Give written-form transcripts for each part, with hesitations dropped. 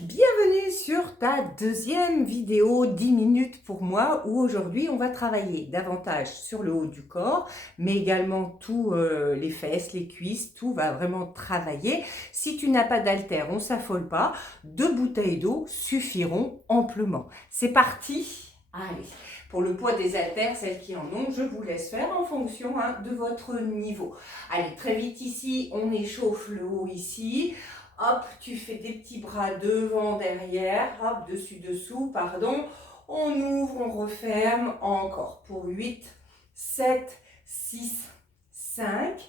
Bienvenue sur ta deuxième vidéo 10 minutes pour moi où aujourd'hui on va travailler davantage sur le haut du corps mais également tous les fesses, les cuisses, tout va vraiment travailler. Si tu n'as pas d'haltère, on s'affole pas, 2 bouteilles d'eau suffiront amplement. C'est parti. Allez, pour le poids des haltères, celles qui en ont, je vous laisse faire en fonction de votre niveau. Allez, très vite ici, on échauffe le haut ici. Hop, tu fais des petits bras devant, derrière, hop, dessus, dessous, pardon. On ouvre, on referme, encore pour 8, 7, 6, 5,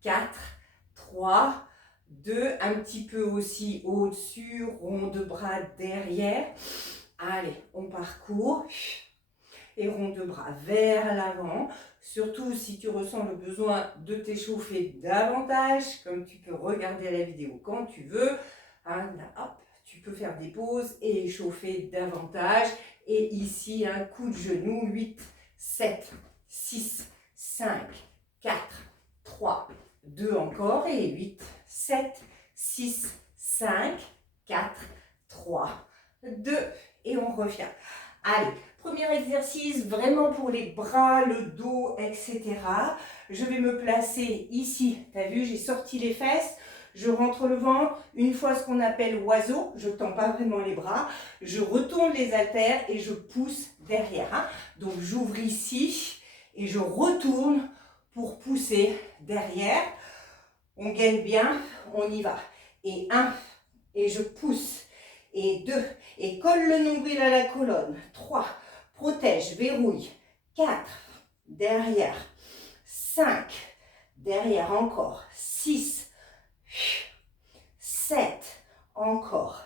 4, 3, 2, un petit peu aussi au-dessus, rond de bras derrière. Allez, on parcourt et rond de bras vers l'avant. Surtout si tu ressens le besoin de t'échauffer davantage, comme tu peux regarder la vidéo quand tu veux. Là, hop, tu peux faire des pauses et échauffer davantage. Et ici, un coup de genou, 8, 7, 6, 5, 4, 3, 2 encore, et 8, 7, 6, 5, 4, 3, 2, et on revient. Allez, premier exercice vraiment pour les bras, le dos, etc. Je vais me placer ici. Tu as vu, j'ai sorti les fesses. Je rentre le ventre. Une fois ce qu'on appelle oiseau, je ne tends pas vraiment les bras. Je retourne les haltères et je pousse derrière. Donc j'ouvre ici et je retourne pour pousser derrière. On gagne bien, on y va. Et 1, et je pousse. Et 2, et colle le nombril à la colonne. 3, protège, verrouille. 4, derrière. 5, derrière encore. 6, 7, encore.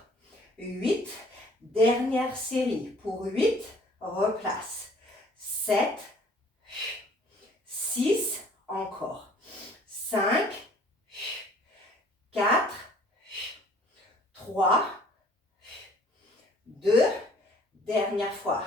8, dernière série. Pour 8, replace. 7, 6, encore. 5, 4, 3, 2, dernière fois.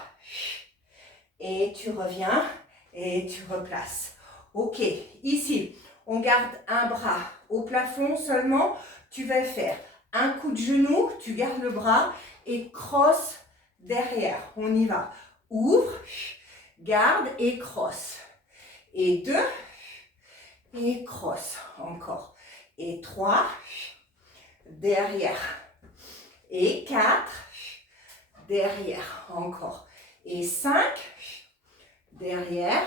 Et tu reviens et tu replaces. Ok, ici, on garde un bras au plafond seulement. Tu vas faire un coup de genou, tu gardes le bras et crosse derrière. On y va. Ouvre, garde et crosse. Et 2, et crosse encore. Et 3, derrière. Et 4, derrière, encore. Et 5, derrière.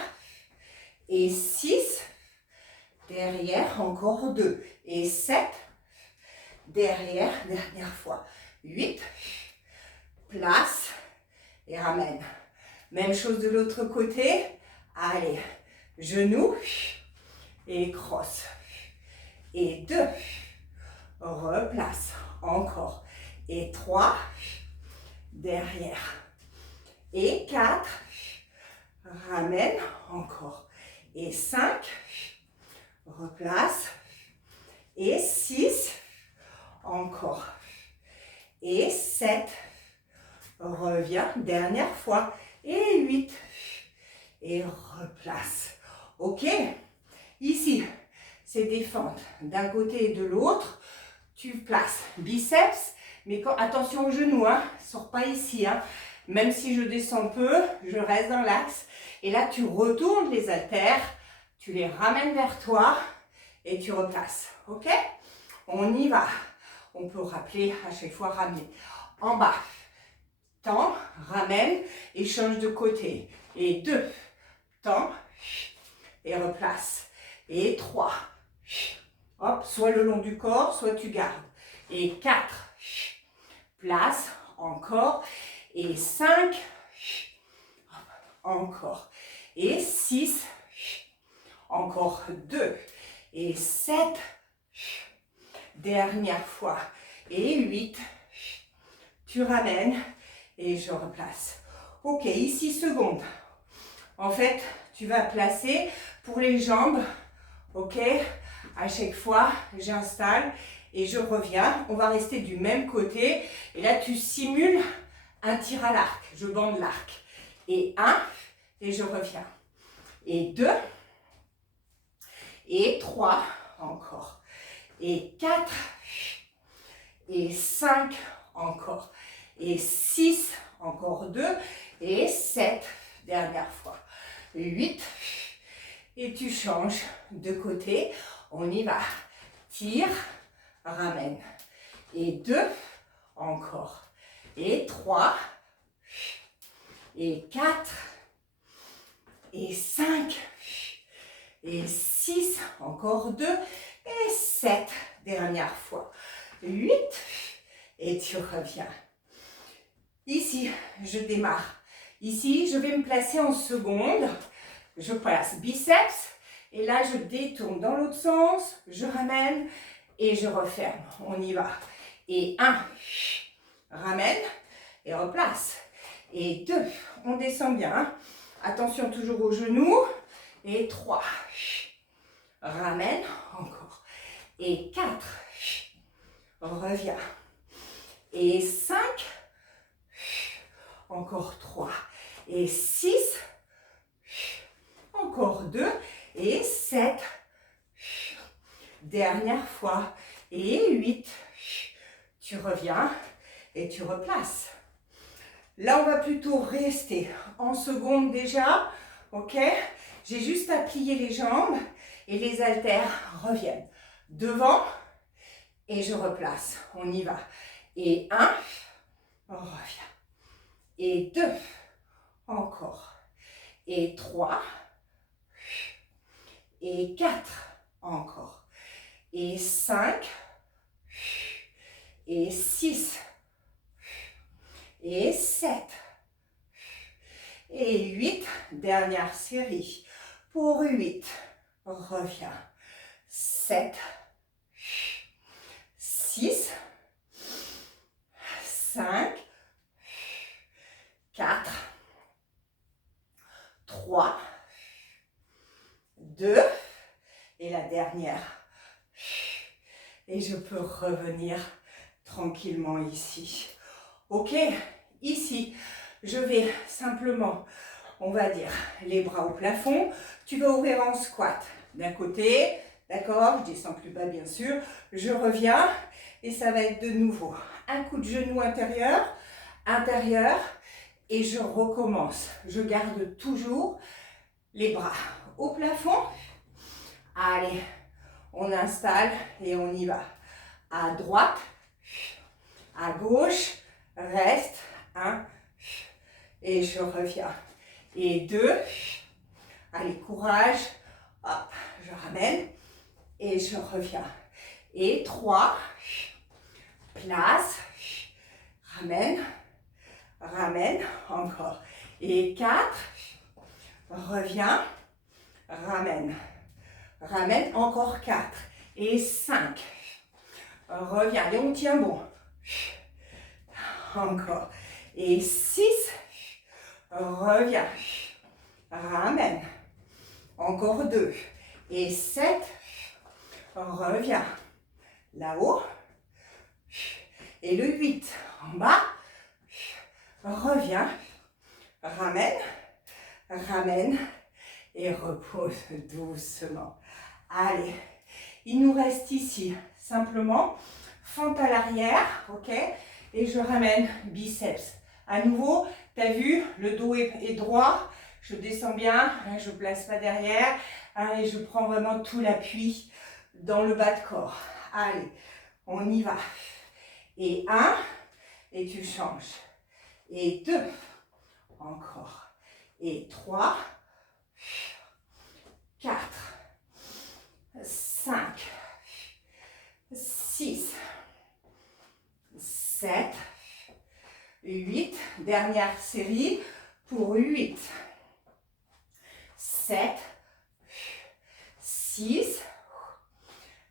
Et 6, derrière, encore 2. Et 7, derrière, dernière fois. 8, place et ramène. Même chose de l'autre côté. Allez, genou et crosse. Et 2, replace, encore. Et 3, derrière. Et 4, ramène, encore. Et 5, replace. Et 6, encore. Et 7, reviens, dernière fois. Et 8, et replace. Ok, ici, c'est des fentes d'un côté et de l'autre. Tu places biceps, mais attention aux genoux, sors pas ici. Même si je descends peu, je reste dans l'axe. Et là, tu retournes les haltères, tu les ramènes vers toi et tu replaces. Ok? On y va. On peut rappeler à chaque fois, ramener en bas. Tends, ramène et change de côté. Et 2, tends et replace. Et 3, hop, soit le long du corps, soit tu gardes. Et 4, place, encore. Et 5, encore. Et 6, encore 2. Et 7, dernière fois. Et 8, tu ramènes et je replace. Ok, ici, seconde. En fait, tu vas placer pour les jambes, ok? À chaque fois, j'installe et je reviens. On va rester du même côté. Et là, tu simules un tir à l'arc. Je bande l'arc. Et 1, et je reviens. Et 2, et 3, encore. Et 4, et 5, encore. Et 6, encore 2. Et 7, dernière fois. 8. Et tu changes de côté. On y va. Tire, ramène. Et 2, encore. Et 3. Et 4. Et 5. Et 6, encore 2. Et 7, dernière fois. 8. Et tu reviens. Ici, je démarre. Ici, je vais me placer en seconde. Je place biceps. Et là, je détourne dans l'autre sens. Je ramène et je referme. On y va. Et 1. Ramène et replace. Et 2. On descend bien. Attention toujours aux genoux. Et 3. Ramène. Encore. Et 4. Reviens. Et 5. Encore 3. Et 6. Encore 2. Et 7. Dernière fois. Et 8. Tu reviens et tu replaces. Là, on va plutôt rester en seconde déjà. Ok? J'ai juste à plier les jambes et les haltères reviennent. Devant et je replace. On y va. Et 1. Reviens. Et 2. Encore. Et 3. Et 4. Encore. Et 5. Et 6. Et 7. Et 8. Dernière série. Pour 8. Reviens. 7. 6. 5. 4. 3. 2. Et la dernière. Et je peux revenir tranquillement ici. Ok, ici, je vais simplement, on va dire, les bras au plafond. Tu vas ouvrir en squat d'un côté, d'accord? Je descends plus bas bien sûr. Je reviens et ça va être de nouveau un coup de genou intérieur, et je recommence. Je garde toujours les bras au plafond. Allez, on installe et on y va. À droite, à gauche, reste. 1, et je reviens. Et 2, allez, courage. Hop, je ramène et je reviens. Et 3, place, ramène, ramène, encore. Et 4, reviens, ramène, ramène, encore 4. Et 5, reviens, et on tient bon. Encore. Et 6, reviens, ramène, encore 2. Et 7, reviens, là-haut. Et le 8, en bas, reviens, ramène, ramène et repose doucement. Allez, il nous reste ici simplement fente à l'arrière, ok? Et je ramène biceps. À nouveau, tu as vu, le dos est droit, je descends bien, je ne place pas derrière, et je prends vraiment tout l'appui dans le bas de corps. Allez, on y va. Et 1, et tu changes. Et 2, encore. Et 3, 4, 5, 6, 7, 8, dernière série pour 8, 7, 6,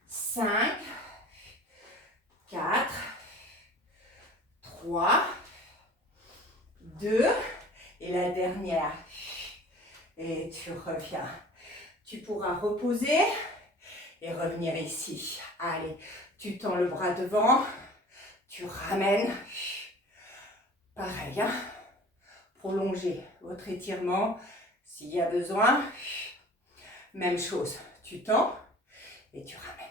5, 4, 3, 2, et la dernière. Et tu reviens. Tu pourras reposer et revenir ici. Allez, tu tends le bras devant, tu ramènes. Pareil, hein? Prolongez votre étirement s'il y a besoin. Même chose, tu tends et tu ramènes.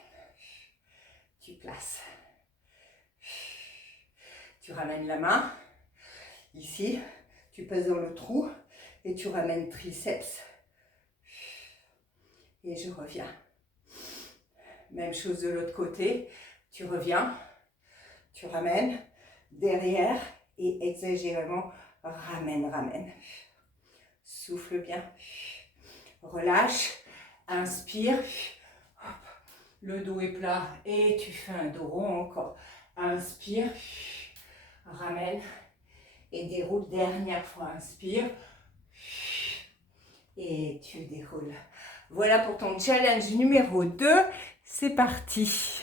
Tu places. Tu ramènes la main, ici, tu pèses dans le trou et tu ramènes triceps. Et je reviens. Même chose de l'autre côté, tu reviens, tu ramènes derrière et exagérément ramène, ramène. Souffle bien, relâche, inspire, le dos est plat et tu fais un dos rond encore. Inspire, ramène et déroule. Dernière fois, inspire et tu déroules. Voilà pour ton challenge numéro 2. C'est parti.